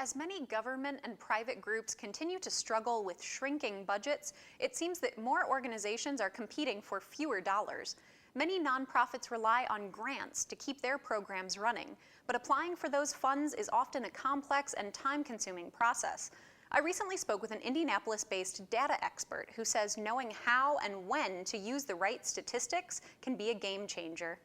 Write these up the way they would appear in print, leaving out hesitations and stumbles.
As many government and private groups continue to struggle with shrinking budgets, it seems that more organizations are competing for fewer dollars. Many nonprofits rely on grants to keep their programs running, but applying for those funds is often a complex and time-consuming process. I recently spoke with an Indianapolis-based data expert who says knowing how and when to use the right statistics can be a game changer.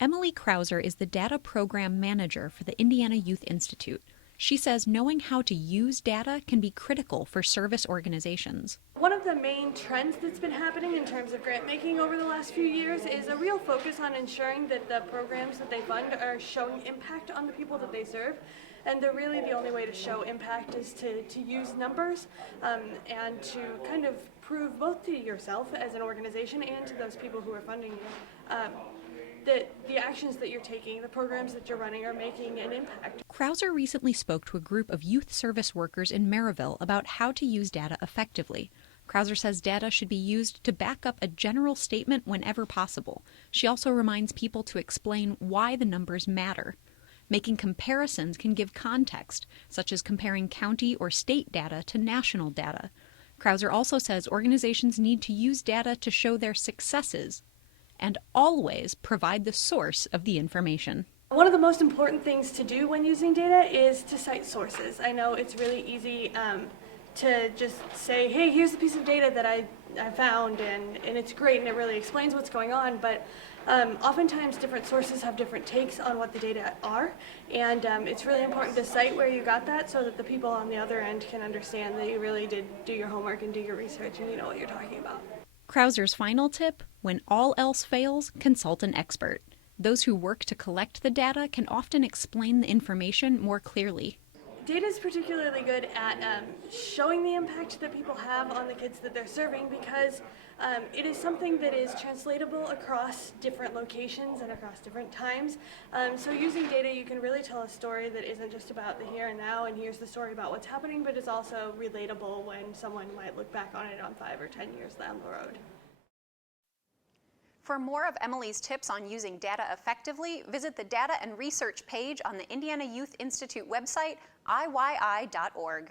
Emily Krauser is the data program manager for the Indiana Youth Institute. She says knowing how to use data can be critical for service organizations. One of the main trends that's been happening in terms of grant making over the last few years is a real focus on ensuring that the programs that they fund are showing impact on the people that they serve. And really the only way to show impact is to use numbers and to kind of prove both to yourself as an organization and to those people who are funding you that the actions that you're taking, the programs that you're running are making an impact. Krauser recently spoke to a group of youth service workers in Maryville about how to use data effectively. Krauser says data should be used to back up a general statement whenever possible. She also reminds people to explain why the numbers matter. Making comparisons can give context, such as comparing county or state data to national data. Krauser also says organizations need to use data to show their successes and always provide the source of the information. One of the most important things to do when using data is to cite sources. I know it's really easy to just say, hey, here's the piece of data that I found and it's great and it really explains what's going on, but oftentimes different sources have different takes on what the data are, and it's really important to cite where you got that so that the people on the other end can understand that you really did do your homework and do your research and you know what you're talking about. Krauser's final tip: when all else fails, consult an expert. Those who work to collect the data can often explain the information more clearly. Data is particularly good at showing the impact that people have on the kids that they're serving because it is something that is translatable across different locations and across different times. So using data, you can really tell a story that isn't just about the here and now and here's the story about what's happening, but it's also relatable when someone might look back on it on 5 or 10 years down the road. For more of Emily's tips on using data effectively, visit the Data and Research page on the Indiana Youth Institute website, iyy.org.